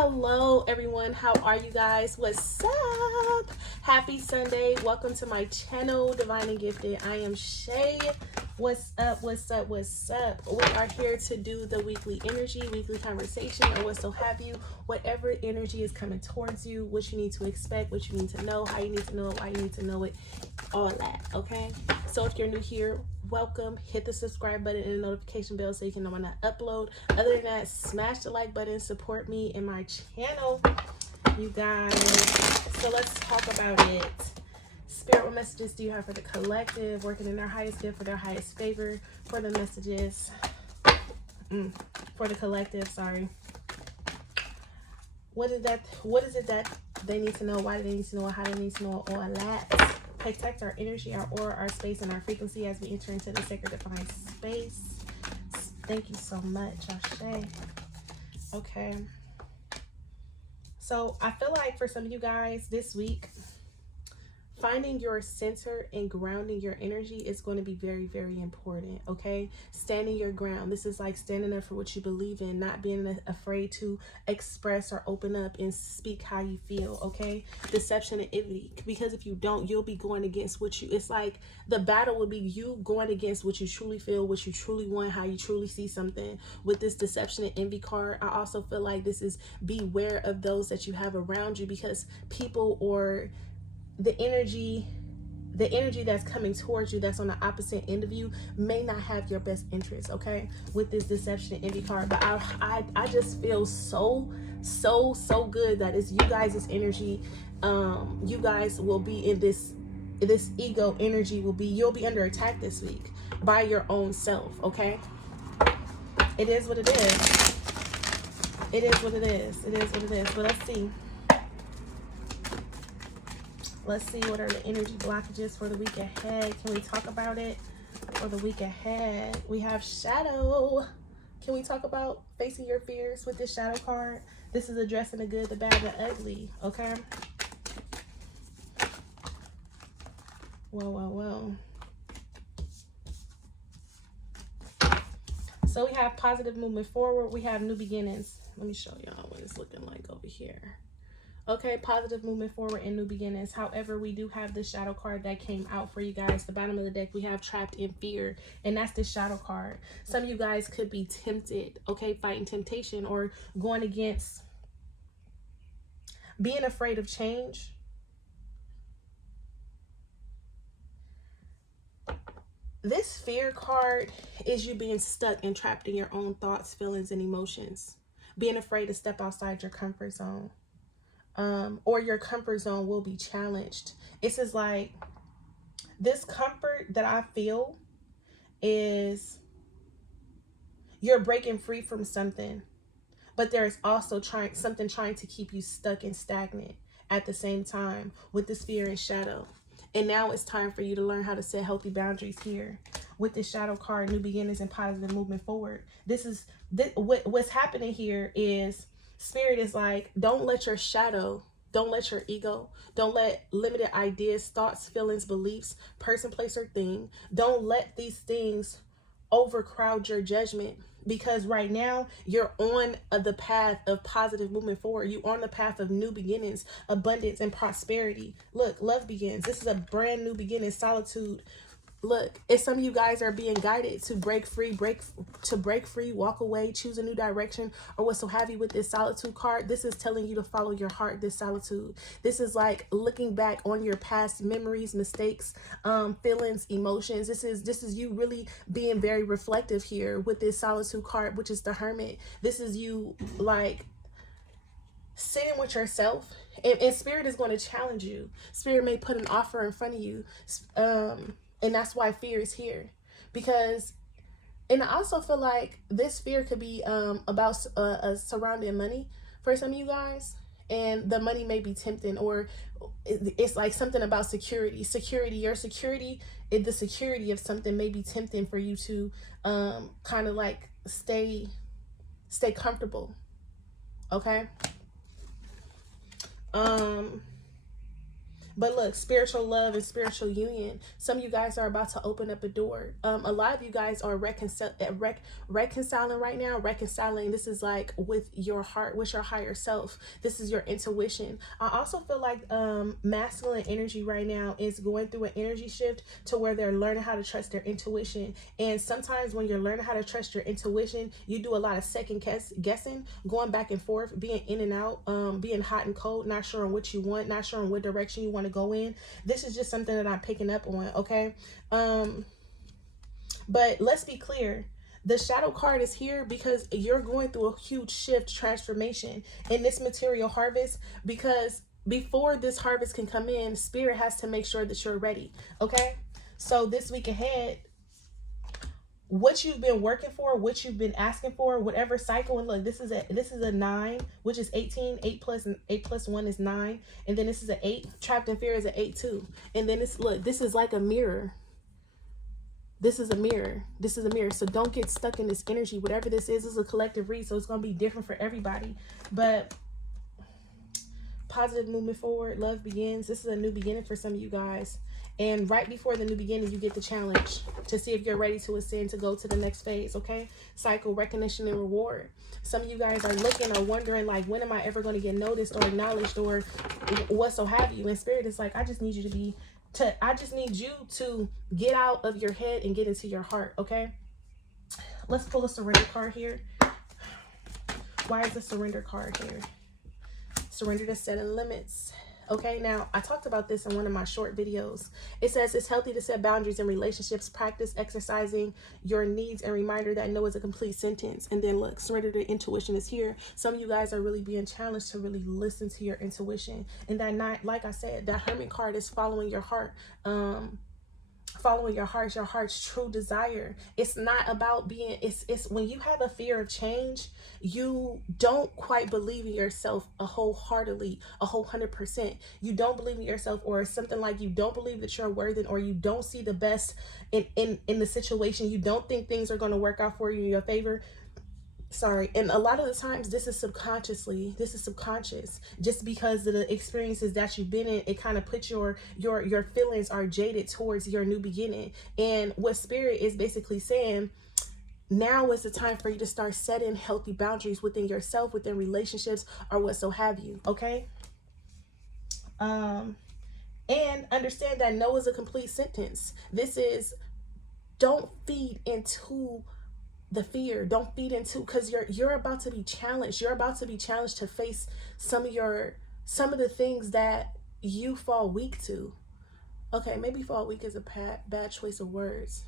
Hello everyone, how are you guys? What's up? Happy Sunday. Welcome to my channel, Divine and Gifted. I am Shay. What's up? What's up? What's up? We are here to do the weekly energy, weekly conversation, or what so have you. Whatever energy is coming towards you, what you need to expect, what you need to know, how you need to know it, why you need to know it, all that, okay? So if you're new here, welcome. Hit the subscribe button and the notification bell so you can know when I upload. Other than that, smash the like button, support me in my channel, you guys. So let's talk about it. Spirit, what messages do you have for the collective, working in their highest good, for their highest favor, for the messages for the collective? Sorry. What is it that they need to know? Why do they need to know? How do they need to know? All that. Protect our energy, our aura, our space, and our frequency as we enter into the sacred defined space. Thank you so much, Ashe. Okay. So I feel like for some of you guys this week, finding your center and grounding your energy is going to be very, very important, okay? Standing your ground. This is like standing up for what you believe in, not being afraid to express or open up and speak how you feel, okay? Deception and envy. Because if you don't, you'll be going against what you... It's like the battle will be you going against what you truly feel, what you truly want, how you truly see something. With this deception and envy card, I also feel like this is beware of those that you have around you, because people or the energy that's coming towards you, that's on the opposite end of you, may not have your best interest, okay? With this deception and envy card. But I just feel so good that it's you guys' energy. You guys will be in this ego energy you'll be under attack this week by your own self, okay? It is what it is. It is what it is. It is what it is. But let's see. Let's see, what are the energy blockages for the week ahead? Can we talk about it for the week ahead? We have shadow. Can we talk about facing your fears with this shadow card? This is addressing the good, the bad, the ugly, okay? Whoa. So we have positive movement forward. We have new beginnings. Let me show y'all what it's looking like over here. Okay, positive movement forward and new beginnings. However, we do have the shadow card that came out for you guys. The bottom of the deck, we have trapped in fear, and that's the shadow card. Some of you guys could be tempted, okay, fighting temptation or going against being afraid of change. This fear card is you being stuck and trapped in your own thoughts, feelings, and emotions. Being afraid to step outside your comfort zone. Or your comfort zone will be challenged. It's just like this comfort that I feel is you're breaking free from something, but there is also something trying to keep you stuck and stagnant at the same time with this fear and shadow. And now it's time for you to learn how to set healthy boundaries here with this shadow card, new beginnings and positive movement forward. What's happening here is Spirit is like, don't let your shadow, don't let your ego, don't let limited ideas, thoughts, feelings, beliefs, person, place, or thing, don't let these things overcrowd your judgment. Because right now you're on the path of positive movement forward. You're on the path of new beginnings, abundance, and prosperity. Look, love begins. This is a brand new beginning. Solitude. Look, if some of you guys are being guided to break free, walk away, choose a new direction, or what so have you with this solitude card, this is telling you to follow your heart, this solitude. This is like looking back on your past memories, mistakes, feelings, emotions. This is you really being very reflective here with this solitude card, which is the Hermit. This is you like sitting with yourself, and Spirit is going to challenge you. Spirit may put an offer in front of you, and that's why fear is here. Because, and I also feel like this fear could be about surrounding money for some of you guys. And the money may be tempting, or it's like something about security. Your security, the security of something may be tempting for you to kind of like stay comfortable. Okay? But look, spiritual love and spiritual union. Some of you guys are about to open up a door. A lot of you guys are reconciling right now. Reconciling. This is like with your heart, with your higher self. This is your intuition. I also feel like masculine energy right now is going through an energy shift to where they're learning how to trust their intuition. And sometimes when you're learning how to trust your intuition, you do a lot of second guessing, going back and forth, being in and out, being hot and cold, not sure on what you want, not sure on what direction you want to go in. This is just something that I'm picking up on, okay? But let's be clear. The shadow card is here because you're going through a huge shift, transformation in this material harvest, because before this harvest can come in, spirit has to make sure that you're ready, okay? So this week ahead, what you've been working for, what you've been asking for, whatever cycle, and look, this is a 9, which is 18. 8 plus 1 is 9, and then this is an 8. Trapped in fear is an 8 too. And then this, look, this is like a mirror. This is a mirror. This is a mirror. So don't get stuck in this energy. Whatever this is a collective read, so it's going to be different for everybody. But positive movement forward, love begins. This is a new beginning for some of you guys. And right before the new beginning, you get the challenge to see if you're ready to ascend, to go to the next phase, okay? Cycle, recognition, and reward. Some of you guys are looking or wondering, like, when am I ever going to get noticed or acknowledged or what so have you? And spirit is like, I just need you to get out of your head and get into your heart, okay? Let's pull a surrender card here. Why is the surrender card here? Surrender to setting limits. Okay, now I talked about this in one of my short videos. It says it's healthy to set boundaries in relationships, practice exercising your needs, and reminder that no is a complete sentence. And then look, surrender to intuition is here. Some of you guys are really being challenged to really listen to your intuition. And that night, like I said, that Hermit card is following your heart. Following your heart's true desire. It's not about being, it's when you have a fear of change, you don't quite believe in yourself wholeheartedly, 100%. You don't believe in yourself, or something like you don't believe that you're worthy, or you don't see the best in the situation. You don't think things are going to work out for you in your favor. Sorry. And a lot of the times this is subconscious, just because of the experiences that you've been in. It kind of puts your feelings are jaded towards your new beginning. And what spirit is basically saying, now is the time for you to start setting healthy boundaries within yourself, within relationships, or what so have you. Okay. And understand that no is a complete sentence. This is, don't feed into the fear. Don't feed into, because you're about to be challenged. You're about to be challenged to face some of the things that you fall weak to. Okay, maybe fall weak is a bad choice of words,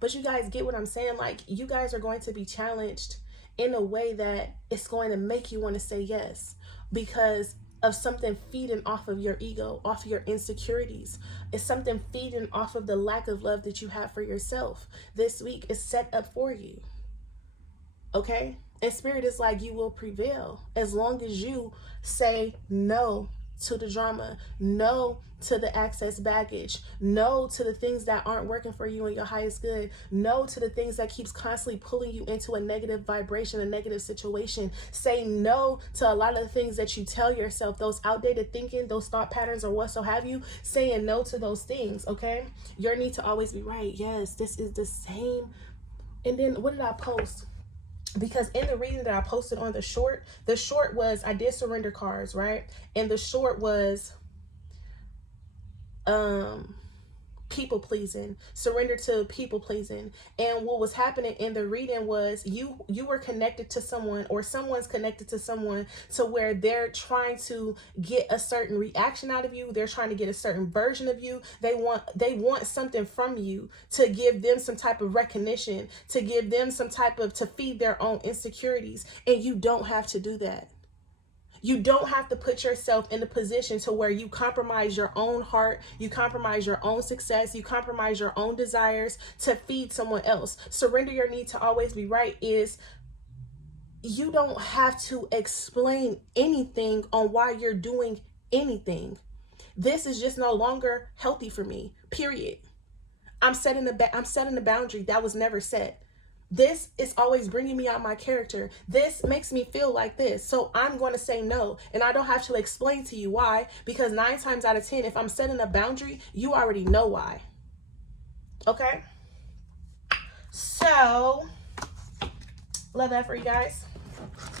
but you guys get what I'm saying. Like, you guys are going to be challenged in a way that it's going to make you want to say yes, because of something feeding off of your ego, off of your insecurities. It's something feeding off of the lack of love that you have for yourself. This week is set up for you. Okay? And spirit is like, you will prevail as long as you say no to the drama, no to the excess baggage, no to the things that aren't working for you and your highest good, no to the things that keeps constantly pulling you into a negative vibration, a negative situation. Say no to a lot of the things that you tell yourself, those outdated thinking, those thought patterns, or what so have you. Saying no to those things, okay? Your need to always be right. Yes, this is the same. And then what did I post? Because in the reading that I posted on the short was, I did surrender cards, right? And the short was people pleasing, surrender to people pleasing. And what was happening in the reading was you were connected to someone, or someone's connected to someone, to where they're trying to get a certain reaction out of you. They're trying to get a certain version of you. They want something from you to give them some type of recognition, to give them some type of, to feed their own insecurities. And you don't have to do that. You don't have to put yourself in a position to where you compromise your own heart, you compromise your own success, you compromise your own desires to feed someone else. Surrender your need to always be right is, you don't have to explain anything on why you're doing anything. This is just no longer healthy for me, period. I'm setting a boundary that was never set. This is always bringing me out my character. This makes me feel like this. So I'm going to say no. And I don't have to explain to you why, because 9 times out of 10, if I'm setting a boundary, you already know why. Okay? So, love that for you guys.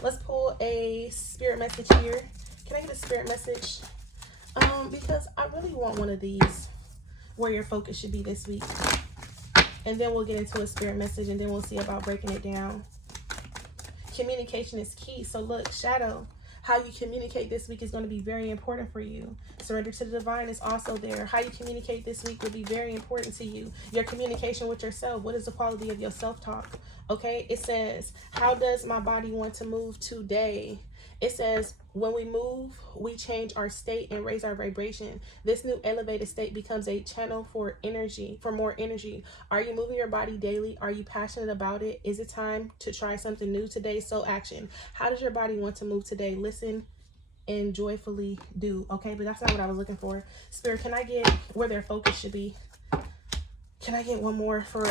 Let's pull a spirit message here. Can I get a spirit message? Because I really want one of these where your focus should be this week. And then we'll get into a spirit message, and then we'll see about breaking it down. Communication is key. So look, shadow, how you communicate this week is going to be very important for you. Surrender to the divine is also there. How you communicate this week will be very important to you. Your communication with yourself. What is the quality of your self-talk? Okay, it says, how does my body want to move today? It says, when we move, we change our state and raise our vibration. This new elevated state becomes a channel for energy, for more energy. Are you moving your body daily? Are you passionate about it? Is it time to try something new today? So action. How does your body want to move today? Listen and joyfully do. Okay, but that's not what I was looking for. Spirit, can I get where their focus should be? Can I get one more for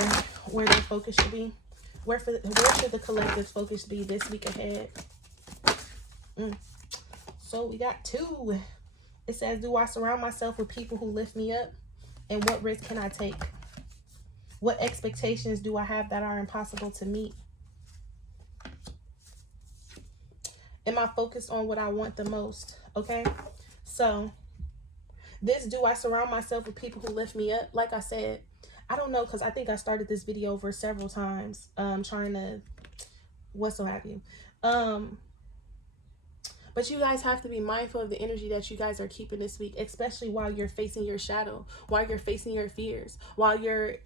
where their focus should be? Where should the collective focus be this week ahead? So we got 2. It says, do I surround myself with people who lift me up? And what risk can I take? What expectations do I have that are impossible to meet? Am I focused on what I want the most? Okay, so this, do I surround myself with people who lift me up? Like I said, I don't know, because I think I started this video over several times, trying to, what so have you. But you guys have to be mindful of the energy that you guys are keeping this week, especially while you're facing your shadow, while you're facing your fears, while you're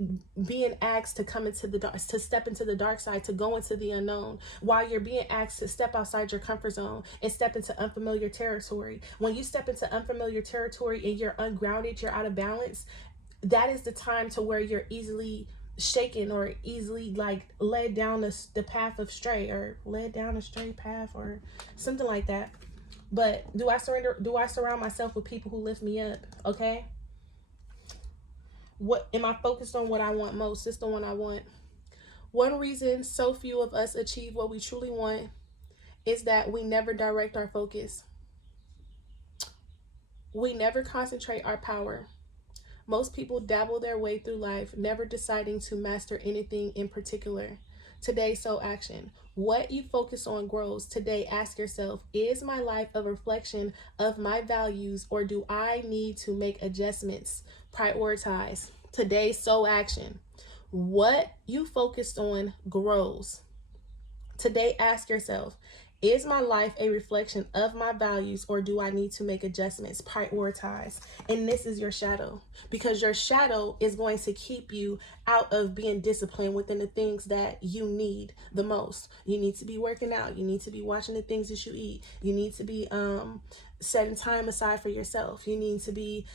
being asked to come into the dark, to step into the dark side, to go into the unknown, while you're being asked to step outside your comfort zone and step into unfamiliar territory. When you step into unfamiliar territory and you're ungrounded, you're out of balance, that is the time to where you're easily shaken or easily like led down the path of stray, or led down a stray path or something like that. But do I surround myself with people who lift me up? Okay, what am I focused on? What I want most? It's the one I want. One reason so few of us achieve what we truly want is that we never direct our focus. We never concentrate our power. Most people dabble their way through life, never deciding to master anything in particular. Today, so action. What you focus on grows. Today, ask yourself, is my life a reflection of my values, or do I need to make adjustments? Prioritize. Today, so action. What you focused on grows. Today, ask yourself, is my life a reflection of my values, or do I need to make adjustments? Prioritize. And this is your shadow, because your shadow is going to keep you out of being disciplined within the things that you need the most. You need to be working out. You need to be watching the things that you eat. You need to be setting time aside for yourself. You need to be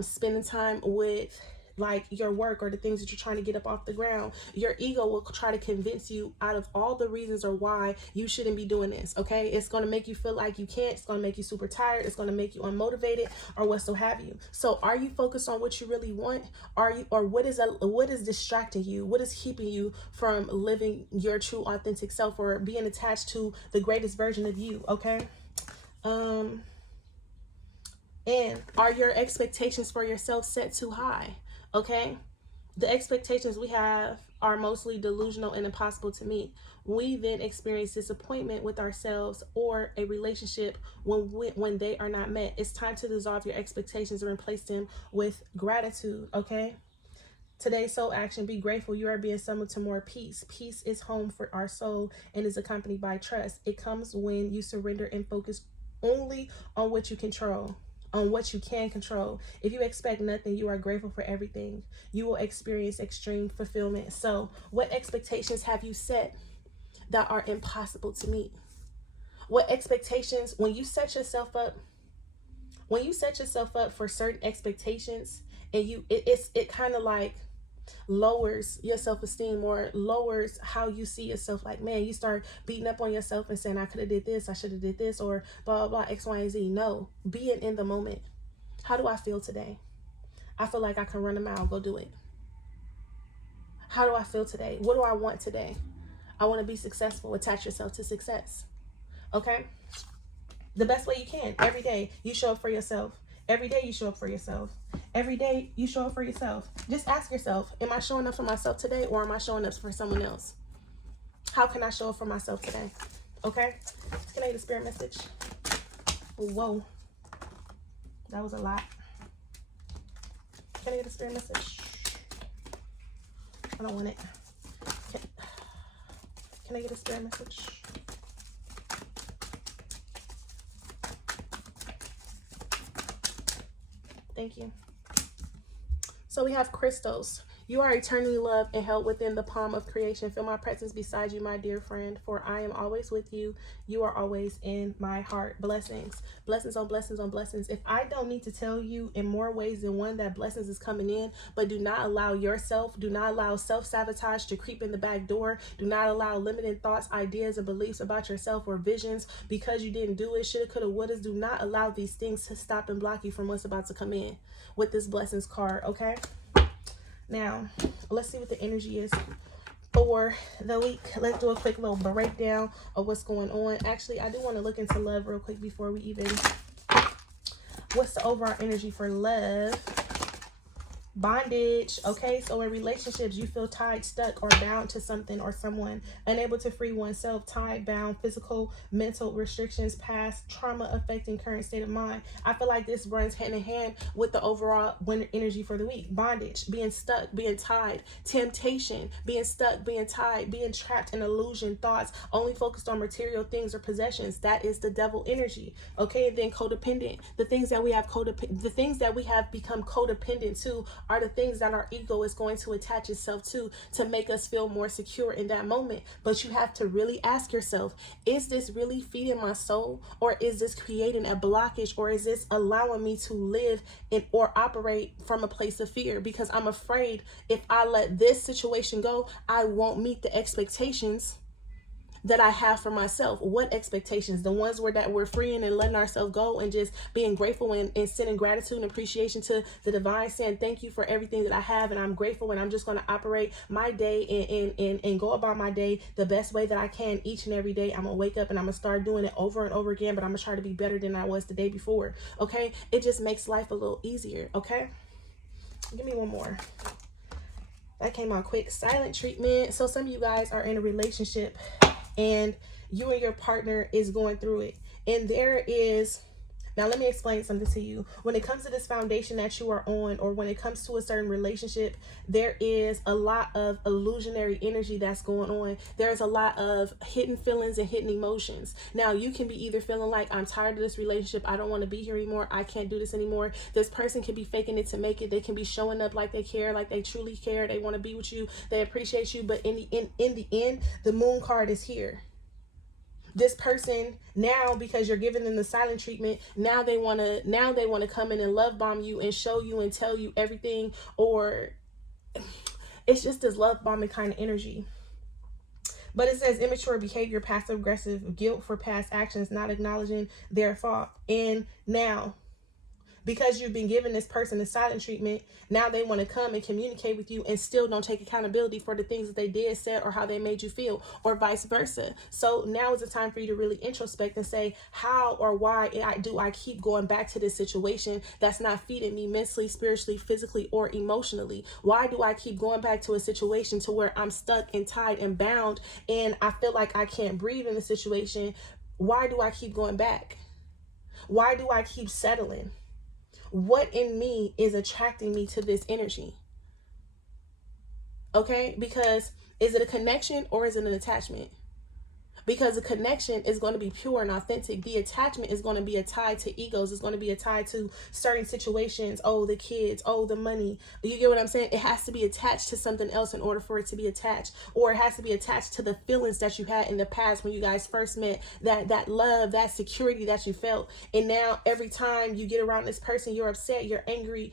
spending time with like your work or the things that you're trying to get up off the ground. Your ego will try to convince you out of all the reasons or why you shouldn't be doing this. Okay, it's going to make you feel like you can't. It's going to make you super tired. It's going to make you unmotivated, or what so have you. So are you focused on what you really want? Or what is distracting you? What is keeping you from living your true authentic self, or being attached to the greatest version of you? Okay, and are your expectations for yourself set too high? Okay, the expectations we have are mostly delusional and impossible to meet. We then experience disappointment with ourselves or a relationship when they are not met. It's time to dissolve your expectations and replace them with gratitude. Okay, today's soul action. Be grateful. You are being summoned to more peace. Peace is home for our soul and is accompanied by trust. It comes when you surrender and focus only on what you control, on what you can control. If you expect nothing, you are grateful for everything. You will experience extreme fulfillment. So what expectations have you set that are impossible to meet? What expectations, when you set yourself up for certain expectations, and it kind of like lowers your self-esteem, or lowers how you see yourself. Like, man, you start beating up on yourself and saying, I could have did this, I should have did this, or blah, blah, blah, X, Y, and Z. No, being in the moment. How do I feel today? I feel like I can run a mile, go do it. How do I feel today? What do I want today? I want to be successful. Attach yourself to success. Okay? The best way you can. Every day you show up for yourself. Every day you show up for yourself. Every day you show up for yourself. Just ask yourself, am I showing up for myself today, or am I showing up for someone else? How can I show up for myself today? Okay? Can I get a spirit message? Whoa. That was a lot. Can I get a spirit message? I don't want it. Can I get a spirit message? Thank you. So we have crystals. You are eternally loved and held within the palm of creation. Feel my presence beside you, my dear friend, for I am always with you. You are always in my heart. Blessings. Blessings on blessings on blessings. If I don't need to tell you in more ways than one that blessings is coming in, but do not allow yourself, do not allow self-sabotage to creep in the back door. Do not allow limited thoughts, ideas, and beliefs about yourself or visions because you didn't do it, shoulda, coulda, woulda. Do not allow these things to stop and block you from what's about to come in with this blessings card, okay? Now, let's see what the energy is for the week. Let's do a quick little breakdown of what's going on. Actually, I do want to look into love real quick before we even... What's the overall energy for love? Bondage. Okay, so in relationships, you feel tied, stuck, or bound to something or someone, unable to free oneself, tied, bound, physical, mental restrictions, past trauma affecting current state of mind. I feel like this runs hand in hand with the overall winter energy for the week. Bondage, being stuck, being tied, temptation, being stuck, being tied, being trapped in illusion, thoughts, only focused on material things or possessions. That is the devil energy. Okay, and then codependent. The things that we have become codependent to are the things that our ego is going to attach itself to make us feel more secure in that moment. But you have to really ask yourself, is this really feeding my soul, or is this creating a blockage, or is this allowing me to live in or operate from a place of fear? Because I'm afraid if I let this situation go, I won't meet the expectations that I have for myself. What expectations? The ones that we're freeing and letting ourselves go and just being grateful and sending gratitude and appreciation to the divine, saying thank you for everything that I have, and I'm grateful, and I'm just going to operate my day and go about my day the best way that I can each and every day. I'm gonna wake up and I'm gonna start doing it over and over again, but I'm gonna try to be better than I was the day before. Okay, it just makes life a little easier. Okay, give me one more. That came out quick. Silent treatment. So some of you guys are in a relationship and you and your partner is going through it, and there is, now let me explain something to you. When it comes to this foundation that you are on, or when it comes to a certain relationship, there is a lot of illusionary energy that's going on. There's a lot of hidden feelings and hidden emotions. Now, you can be either feeling like, I'm tired of this relationship, I don't want to be here anymore, I can't do this anymore. This person can be faking it to make it. They can be showing up like they care, like they truly care, they want to be with you, they appreciate you, but in the end, the moon card is here. This person now, because you're giving them the silent treatment, now they want to come in and love bomb you and show you and tell you everything, or it's just this love bombing kind of energy. But it says immature behavior, passive aggressive, guilt for past actions, not acknowledging their fault. And now, because you've been giving this person the silent treatment, now they want to come and communicate with you and still don't take accountability for the things that they did, said, or how they made you feel, or vice versa. So now is the time for you to really introspect and say, how or why do I keep going back to this situation that's not feeding me mentally, spiritually, physically, or emotionally? Why do I keep going back to a situation to where I'm stuck and tied and bound and I feel like I can't breathe in the situation? Why do I keep going back? Why do I keep settling? What in me is attracting me to this energy? Okay, because is it a connection or is it an attachment? Because the connection is going to be pure and authentic. The attachment is going to be a tie to egos. It's going to be a tie to certain situations. Oh, the kids. Oh, the money. You get what I'm saying? It has to be attached to something else in order for it to be attached. Or it has to be attached to the feelings that you had in the past when you guys first met. That love, that security that you felt. And now every time you get around this person, you're upset, you're angry.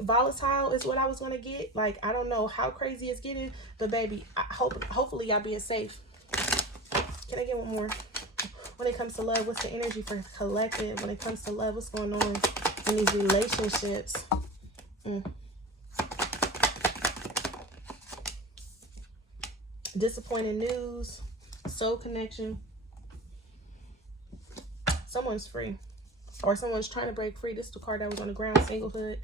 Volatile is what I was going to get. Like, I don't know how crazy it's getting. But baby, hopefully y'all being safe. Can I get one more? When it comes to love, what's the energy for collective? When it comes to love, what's going on in these relationships? Disappointing news. Soul connection. Someone's free. Or someone's trying to break free. This is the card that was on the ground. Singlehood.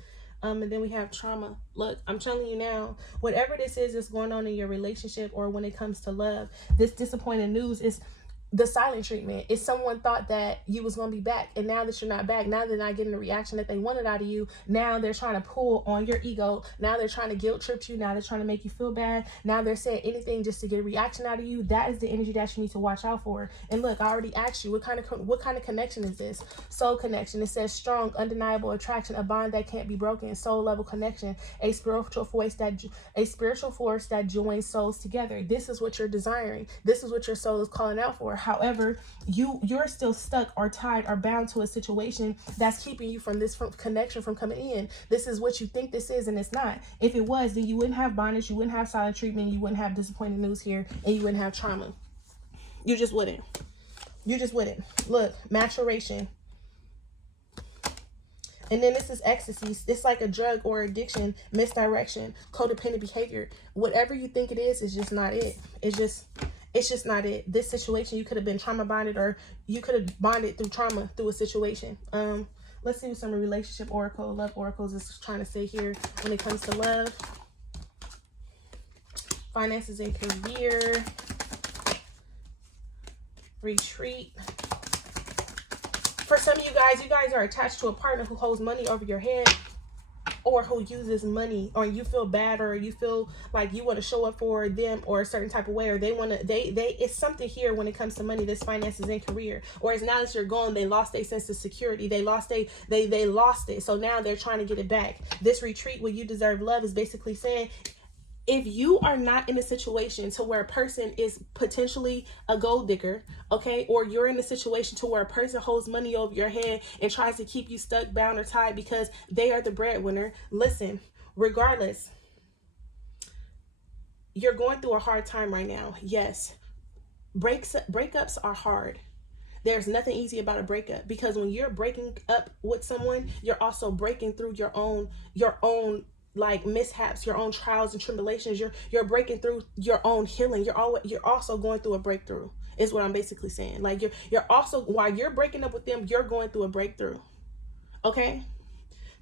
And then we have trauma. Look, I'm telling you now, whatever this is that's going on in your relationship or when it comes to love, this disappointing news is the silent treatment. Is someone thought that you was going to be back, and now that you're not back, now they're not getting the reaction that they wanted out of you, now they're trying to pull on your ego, now they're trying to guilt trip you, now they're trying to make you feel bad, now they're saying anything just to get a reaction out of you. That is the energy that you need to watch out for. And look, I already asked you, what kind of connection is this? Soul connection. It says strong, undeniable attraction, a bond that can't be broken, soul level connection, a spiritual force that joins souls together. This is what you're desiring. This is what your soul is calling out for. However, you're still stuck or tied or bound to a situation that's keeping you from this connection from coming in. This is what you think this is, and it's not. If it was, then you wouldn't have bondage, you wouldn't have silent treatment, you wouldn't have disappointing news here, and you wouldn't have trauma. You just wouldn't. You just wouldn't. Look, maturation. And then this is ecstasy. It's like a drug or addiction, misdirection, codependent behavior. Whatever you think it is just not it. It's just not it. This situation, you could have been trauma bonded, or you could have bonded through trauma through a situation. Let's see what some relationship oracle, love oracles is trying to say here when it comes to love. Finances and career. Retreat. For some of you guys are attached to a partner who holds money over your head, or who uses money, or you feel bad, or you feel like you want to show up for them or a certain type of way, or it's something here when it comes to money, this finances and career. Or it's now that you're gone, they lost their sense of security, they lost it, so now they're trying to get it back. This retreat where you deserve love is basically saying, if you are not in a situation to where a person is potentially a gold digger, okay, or you're in a situation to where a person holds money over your head and tries to keep you stuck, bound, or tied because they are the breadwinner, listen, regardless, you're going through a hard time right now. Yes, breakups are hard. There's nothing easy about a breakup, because when you're breaking up with someone, you're also breaking through your own like mishaps, your own trials and tribulations. You're breaking through your own healing. You're also going through a breakthrough, is what I'm basically saying. Like you're also, while you're breaking up with them, you're going through a breakthrough. Okay?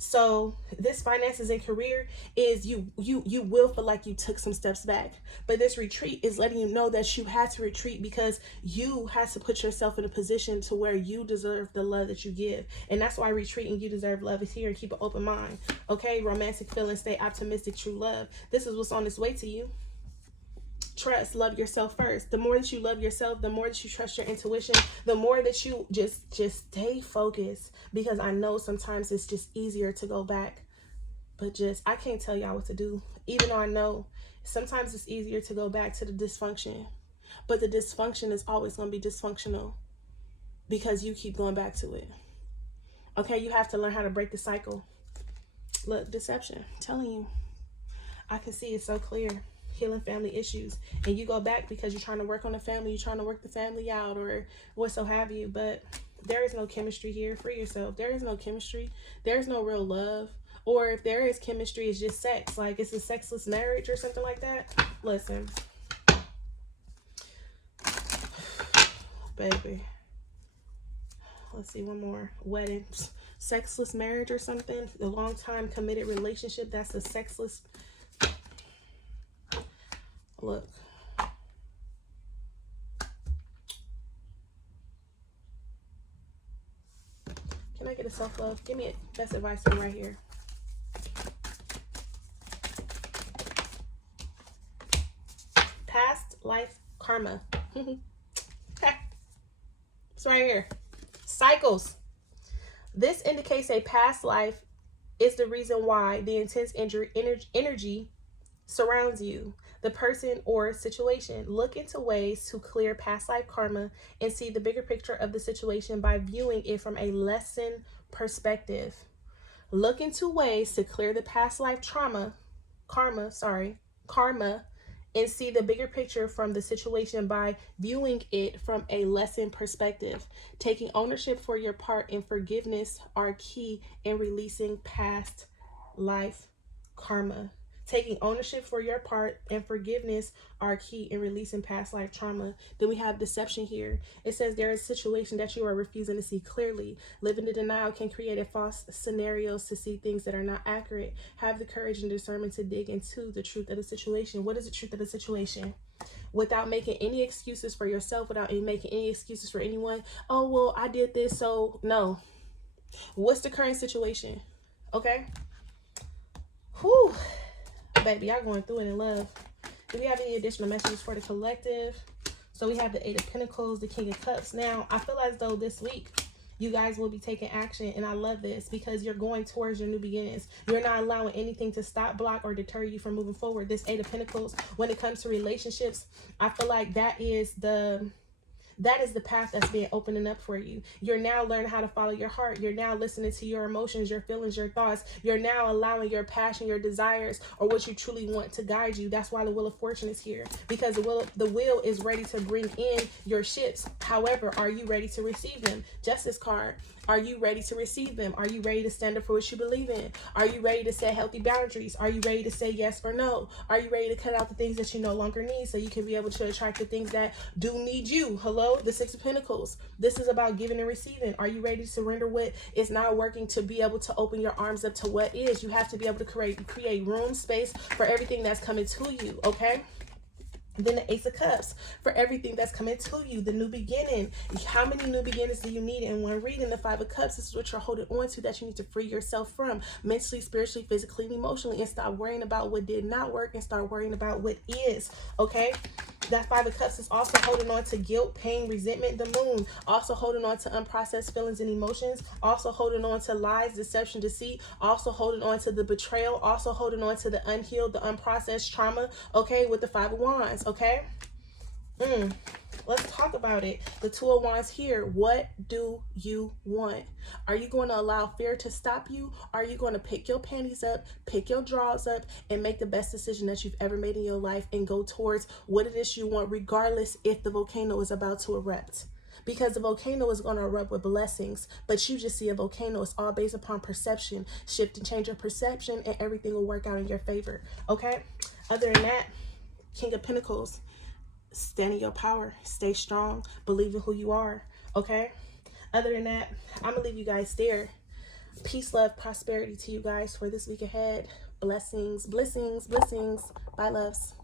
So this finances and career is you will feel like you took some steps back, but this retreat is letting you know that you had to retreat because you had to put yourself in a position to where you deserve the love that you give. And that's why retreating, you deserve love, is here. And keep an open mind. Okay, romantic feelings, stay optimistic, true love. This is what's on its way to you. Trust, love yourself first. The more that you love yourself, the more that you trust your intuition, the more that you just stay focused. Because I know sometimes it's just easier to go back, but I can't tell y'all what to do. Even though I know sometimes it's easier to go back to the dysfunction, but the dysfunction is always going to be dysfunctional because you keep going back to it. Okay, you have to learn how to break the cycle. Look, deception, I'm telling you, I can see it so clear. Healing family issues, and you go back because you're trying to work on the family, you're trying to work the family out, or what so have you, but there is no chemistry here. Free yourself. There is no chemistry. There's no real love. Or if there is chemistry, it's just sex, like it's a sexless marriage or something like that. Listen, baby, let's see, one more. Wedding, sexless marriage or something, a long time committed relationship, that's a sexless. Look, can I get a self-love? Give me a best advice from right here. Past life karma. It's right here. Cycles. This indicates a past life is the reason why the intense energy surrounds you, the person or situation. Look into ways to clear past life karma and see the bigger picture of the situation by viewing it from a lesson perspective. Look into ways to clear the past life karma, and see the bigger picture from the situation by viewing it from a lesson perspective. Taking ownership for your part and forgiveness are key in releasing past life karma. Taking ownership for your part and forgiveness are key in releasing past life trauma. Then we have deception here. It says there is a situation that you are refusing to see clearly. Living in denial can create a false scenarios to see things that are not accurate. Have the courage and discernment to dig into the truth of the situation. What is the truth of the situation? Without making any excuses for yourself, without making any excuses for anyone. Oh, well, I did this, so no. What's the current situation? Okay? Whew. Baby, y'all going through it in love. Do we have any additional messages for the collective? So we have the Eight of Pentacles, the King of Cups. Now, I feel as though this week you guys will be taking action, and I love this because you're going towards your new beginnings. You're not allowing anything to stop, block, or deter you from moving forward. This Eight of Pentacles, when it comes to relationships, I feel like that is the path that's being opening up for you. You're now learning how to follow your heart. You're now listening to your emotions, your feelings, your thoughts. You're now allowing your passion, your desires, or what you truly want to guide you. That's why the Wheel of Fortune is here, because the wheel is ready to bring in your ships. However, are you ready to receive them? Justice card. Are you ready to receive them? Are you ready to stand up for what you believe in? Are you ready to set healthy boundaries? Are you ready to say yes or no? Are you ready to cut out the things that you no longer need so you can be able to attract the things that do need you? Hello, the Six of Pentacles. This is about giving and receiving. Are you ready to surrender what is not working to be able to open your arms up to what is? You have to be able to create room, space for everything that's coming to you, okay? Then the Ace of Cups, for everything that's coming to you, the new beginning. How many new beginnings do you need in one reading? The Five of Cups, this is what you're holding on to that you need to free yourself from mentally, spiritually, physically, and emotionally, and stop worrying about what did not work and start worrying about what is, okay? That Five of Cups is also holding on to guilt, pain, resentment, the Moon. Also holding on to unprocessed feelings and emotions. Also holding on to lies, deception, deceit. Also holding on to the betrayal. Also holding on to the unhealed, the unprocessed trauma. Okay, with the Five of Wands. Okay. Let's talk about it. The Two of Wands here. What do you want? Are you going to allow fear to stop you? Are you going to pick your panties up, pick your drawers up, and make the best decision that you've ever made in your life and go towards what it is you want, regardless if the volcano is about to erupt? Because the volcano is going to erupt with blessings, but you just see a volcano. It's all based upon perception. Shift and change your perception, and everything will work out in your favor. Okay? Other than that, King of Pentacles. Stand in your power. Stay strong. Believe in who you are. Okay? Other than that, I'm going to leave you guys there. Peace, love, prosperity to you guys for this week ahead. Blessings, blessings, blessings. Bye, loves.